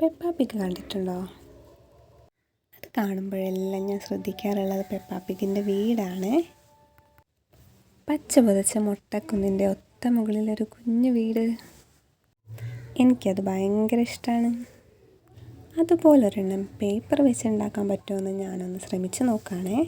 Peppa pig കണ്ടിട്ടുണ്ടോ? അത് കാണുമ്പോഴെല്ലാം ഞാൻ ശ്രദ്ധിക്കാറുള്ളത് പെപ്പ പിഗിൻ്റെ വീടാണ്. പച്ച പുതച്ച മുട്ടക്കുന്നിൻ്റെ ഒത്ത മുകളിലൊരു കുഞ്ഞു വീട്. എനിക്കത് ഭയങ്കര ഇഷ്ടമാണ്. അതുപോലൊരെണ്ണം പേപ്പർ വെച്ച് ഉണ്ടാക്കാൻ പറ്റുമെന്ന് ഞാനൊന്ന് ശ്രമിച്ച് നോക്കുകയാണേ.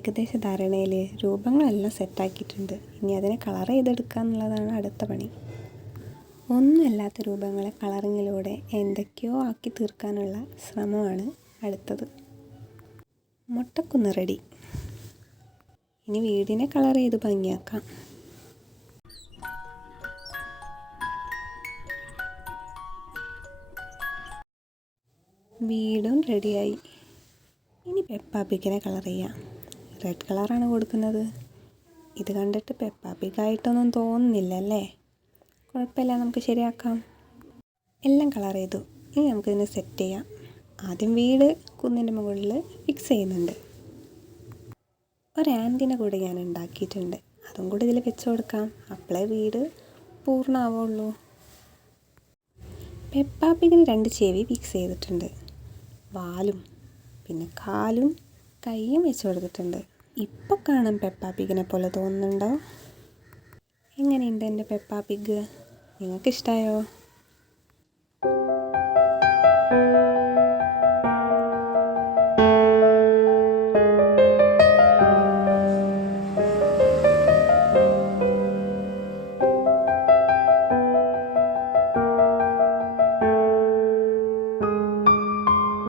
ഏകദേശ ധാരണയിൽ രൂപങ്ങളെല്ലാം സെറ്റാക്കിയിട്ടുണ്ട്. ഇനി അതിനെ കളർ ചെയ്തെടുക്കുക എന്നുള്ളതാണ് അടുത്ത പണി. ഒന്നുമല്ലാത്ത രൂപങ്ങളെ കളറിങ്ങിലൂടെ എന്തൊക്കെയോ ആക്കി തീർക്കാനുള്ള ശ്രമമാണ് അടുത്തത്. മുട്ടക്കുന്ന് റെഡി. ഇനി വീടിനെ കളർ ചെയ്ത് ഭംഗിയാക്കാം. വീടും റെഡിയായി. ഇനി പെപ്പ പിഗിനെ കളർ ചെയ്യാം. റെഡ് കളറാണ് കൊടുക്കുന്നത്. ഇത് കണ്ടിട്ട് പെപ്പ പിഗായിട്ടൊന്നും തോന്നുന്നില്ല അല്ലേ? കുഴപ്പമില്ല, നമുക്ക് ശരിയാക്കാം. എല്ലാം കളർ ചെയ്തു. ഇനി നമുക്കിതിനെ സെറ്റ് ചെയ്യാം. ആദ്യം വീട് കുന്നിൻ്റെ മുകളിൽ ഫിക്സ് ചെയ്യുന്നുണ്ട്. ഒരു ആൻറ്റിനെ കൂടെ ഞാൻ ഉണ്ടാക്കിയിട്ടുണ്ട്. അതും കൂടി ഇതിൽ വെച്ച് കൊടുക്കാം. അപ്പോഴേ വീട് പൂർണ്ണമാവുള്ളൂ. പെപ്പ പിഗിന് 2 ചെവി ഫിക്സ് ചെയ്തിട്ടുണ്ട്. വാലും പിന്നെ കാലും കൈയും വെച്ച് കൊടുത്തിട്ടുണ്ട്. ഇപ്പോൾ കാണാൻ പെപ്പ പിഗിനെ പോലെ തോന്നുന്നുണ്ടോ? എങ്ങനെയുണ്ട് എൻ്റെ പെപ്പ പിഗ്? നിങ്ങൾക്ക് ഇഷ്ടമായോ?